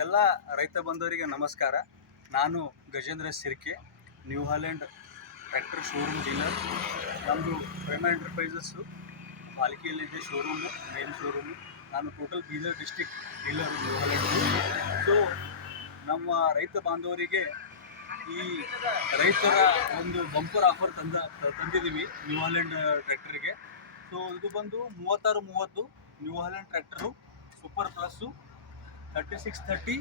ಎಲ್ಲ ರೈತ ಬಂಧುವರಿಗೆ ನಮಸ್ಕಾರ. ನಾನು Gajendra Sirke, new Holland tractor showroom dealer. ನಮ್ಮದು ಪ್ರೇಮ ಎಂಟರ್ಪ್ರೈಸಸ್ಸು ಪಾಲಿಕೆಯಲ್ಲಿದೆ ಶೋರೂಮು, ಮೇನ್ ಶೋರೂಮು. ನಾನು total Bidar district dealer new Holland. So ನಮ್ಮ ರೈತ ಬಾಂಧವರಿಗೆ ಈ ರೈತರ ಒಂದು ಬಂಪರ್ ಆಫರ್ ತಂದಿದ್ದೀವಿ ನ್ಯೂ ಹಾಲೆಂಡ್ ಟ್ರ್ಯಾಕ್ಟರ್ಗೆ. ಸೊ ಇದು ಬಂದು 3630 new Holland tractor super plus, 3630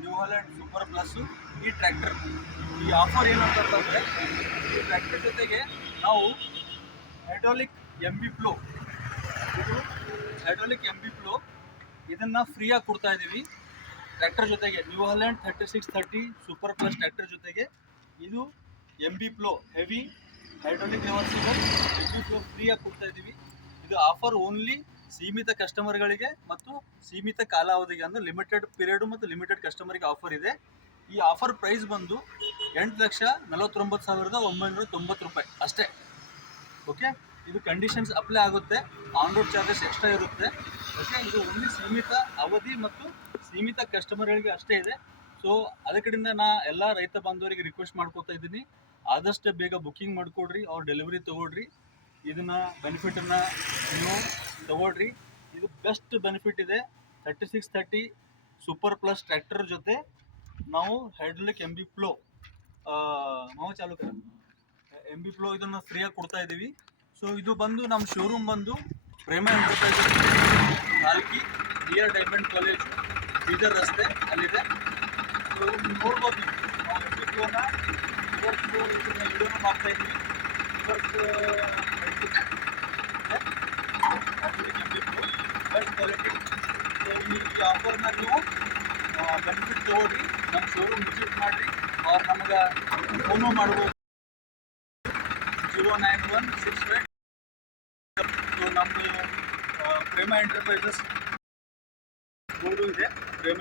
new Holland super plus. ಈ ಟ್ರ್ಯಾಕ್ಟರ್ ಈ ಆಫರ್ ಏನಂತಂದರೆ, ಈ ಟ್ರ್ಯಾಕ್ಟರ್ ಜೊತೆಗೆ ನಾವು ಹೈಡ್ರಾಲಿಕ್ MB ಫ್ಲೋ, ಇದು ಹೈಡ್ರಾಲಿಕ್ MB ಫ್ಲೋ ಇದನ್ನು ಫ್ರೀಯಾಗಿ ಕೊಡ್ತಾ ಇದ್ದೀವಿ ಟ್ರ್ಯಾಕ್ಟರ್ ಜೊತೆಗೆ. New Holland 3630 super plus tractor ಜೊತೆಗೆ ಇದು MB flow heavy hydraulic reversible MB flow ಫ್ರೀಯಾಗಿ ಕೊಡ್ತಾ ಇದ್ದೀವಿ. ಇದು ಆಫರ್ ಓನ್ಲಿ ಸೀಮಿತ ಕಸ್ಟಮರ್ಗಳಿಗೆ ಮತ್ತು ಸೀಮಿತ ಕಾಲಾವಧಿಗೆ, ಅಂದರೆ ಲಿಮಿಟೆಡ್ ಪೀರಿಯಡು ಮತ್ತು ಲಿಮಿಟೆಡ್ ಕಸ್ಟಮರಿಗೆ ಆಫರ್ ಇದೆ. ಈ ಆಫರ್ ಪ್ರೈಸ್ ಬಂದು 8,49,990 ರೂಪಾಯಿ ಅಷ್ಟೇ. ಓಕೆ, ಇದು ಕಂಡೀಷನ್ಸ್ ಅಪ್ಲೈ ಆಗುತ್ತೆ, ಆನ್ ರೋಡ್ ಚಾರ್ಜಸ್ ಎಕ್ಸ್ಟ್ರಾ ಇರುತ್ತೆ. ಓಕೆ, ಇದು ಓನ್ಲಿ ಸೀಮಿತ ಅವಧಿ ಮತ್ತು ಸೀಮಿತ ಕಸ್ಟಮರ್ಗಳಿಗೆ ಅಷ್ಟೇ ಇದೆ. ಸೊ ಅದೇ ಕಡೆಯಿಂದ ನಾ ಎಲ್ಲ ರೈತ ಬಾಂಧವರಿಗೆ ರಿಕ್ವೆಸ್ಟ್ ಮಾಡ್ಕೋತಾ ಇದ್ದೀನಿ, ಆದಷ್ಟು ಬೇಗ ಬುಕ್ಕಿಂಗ್ ಮಾಡಿಕೊಡ್ರಿ, ಅವ್ರ ಡೆಲಿವರಿ ತೊಗೊಳ್ರಿ. ಇದನ್ನು ಬೆನಿಫಿಟನ್ನು ನೀವು ತೊಗೊಳ್ರಿ. ಇದು ಬೆಸ್ಟ್ ಬೆನಿಫಿಟ್ ಇದೆ. 3630 ಸೂಪರ್ ಪ್ಲಸ್ ಟ್ರ್ಯಾಕ್ಟರ್ ಜೊತೆ ನಾವು ಹೈಡ್ರಾಲಿಕ್ MB ಫ್ಲೋ ನಾವು ಚಾಲು MB ಫ್ಲೋ ಇದನ್ನು ಫ್ರೀಯಾಗಿ ಕೊಡ್ತಾ ಇದ್ದೀವಿ. ಸೊ ಇದು ಬಂದು ನಮ್ಮ ಶೋರೂಮ್ ಬಂದು ಪ್ರೇಮ ಎಂಟರ್ಪ್ರೈಸಸ್ ನಾಲ್ಕಿ ನಿಯರ್ ಡೈಮಂಡ್ ಕಾಲೇಜು, ಬೀದರ್ ರಸ್ತೆ ಅಲ್ಲಿದೆ. ಸೊ ನೋಡ್ಬೋದು, ನಾವು MB ಫ್ಲೋನ ವಿಡಿಯೋನ ಮಾಡ್ತಾ ಇದ್ದೀವಿ. Best quality. ಸೊ ಈ ಆಫರ್ನ ನೀವು ಬೆನಿಫಿಟ್ ತೊಗೊಳ್ರಿ, ನಮ್ಮ ಶೋರೂಮ್ ವಿಸಿಟ್ ಮಾಡಿರಿ. ಅವ್ರು ನಮಗೆ ಫೋನು ಮಾಡ್ಬೋದು 09165. ಸೊ ನಮ್ಮದು ಪ್ರೇಮ ಎಂಟರ್ಪ್ರೈಸಸ್ ಬೋರ್ಡು ಇದೆ, ಪ್ರೇಮ